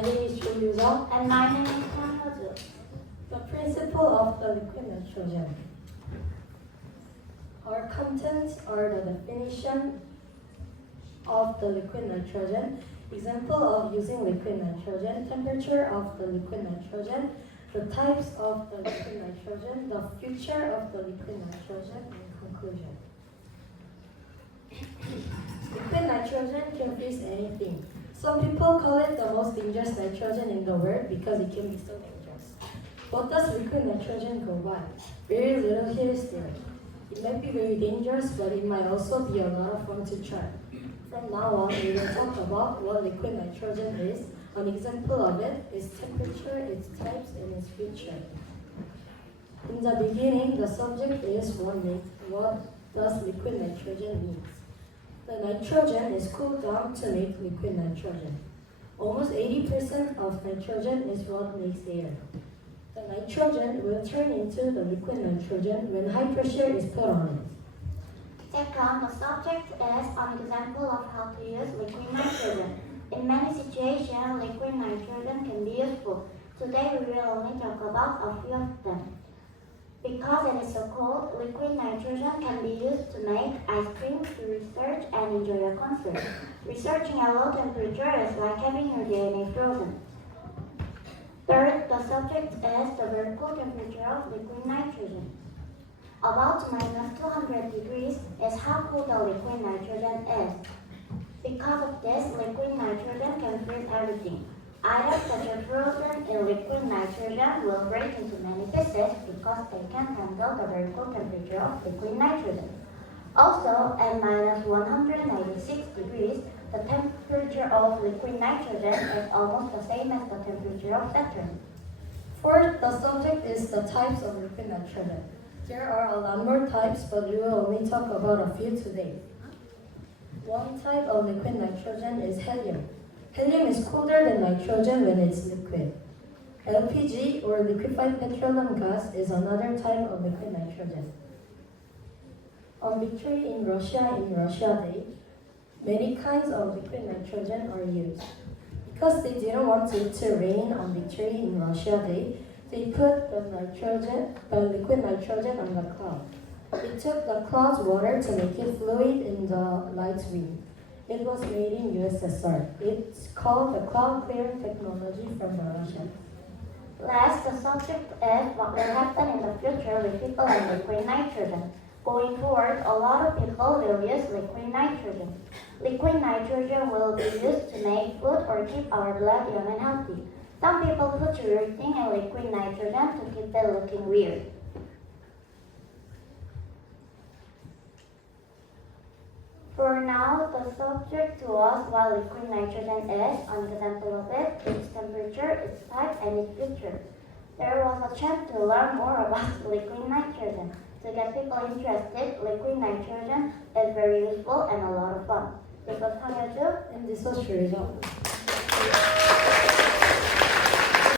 My name is Julia. And my name is Hanhoju. The principle of the liquid nitrogen. Our contents are the definition of the liquid nitrogen, example of using liquid nitrogen, temperature of the liquid nitrogen, the types of the liquid nitrogen, the future of the liquid nitrogen, and conclusion. Liquid nitrogen can freeze anything. Some people call it the most dangerous nitrogen in the world because it can be so dangerous. What does liquid nitrogen go by? Very little here is there. It might be very dangerous, but it might also be a lot of fun to try. From now on, we will talk about what liquid nitrogen is. An example of it is temperature, its types, and its future. In the beginning, the subject is what does liquid nitrogen mean? The nitrogen is cooled down to make liquid nitrogen. Almost 80% of nitrogen is what makes air. The nitrogen will turn into the liquid nitrogen when high pressure is put on it. Second, the subject is an example of how to use liquid nitrogen. In many situations, liquid nitrogen can be useful. Today, we will only talk about a few of them. Because it is so cold, liquid nitrogen can be used to make ice cream, to research, and enjoy a concert. Researching at low temperature is like having your DNA frozen. Third, the subject is the vertical temperature of liquid nitrogen. About minus 200 degrees is how cold the liquid nitrogen is. Because of this, liquid nitrogen can freeze everything. Items that are frozen in liquid nitrogen will break into many pieces because they can handle the vertical temperature of liquid nitrogen. Also, at minus 196 degrees, the temperature of liquid nitrogen is almost the same as the temperature of Saturn. Fourth, the subject is the types of liquid nitrogen. There are a lot more types, but we will only talk about a few today. One type of liquid nitrogen is helium. Helium is colder than nitrogen when it's liquid. LPG, or liquefied petroleum gas, is another type of liquid nitrogen. On victory in Russia Day, many kinds of liquid nitrogen are used. Because they didn't want it to rain on victory in Russia Day, they put the liquid nitrogen on the cloud. It took the cloud's water to make it fluid in the light wind. It was made in USSR. It's called the cloud clearing technology from the Russians. Last, the subject is what will happen in the future with people and liquid nitrogen. Going forward, a lot of people will use liquid nitrogen. Liquid nitrogen will be used to make food or keep our blood young and healthy. Some people put weird things in liquid nitrogen to keep it looking weird. For now, the subject to us what liquid nitrogen is, an example of it, its temperature, its type, and its future. There was a chance to learn more about liquid nitrogen. To get people interested, liquid nitrogen is very useful and a lot of fun. This was Hanyeju, And this was Shreya.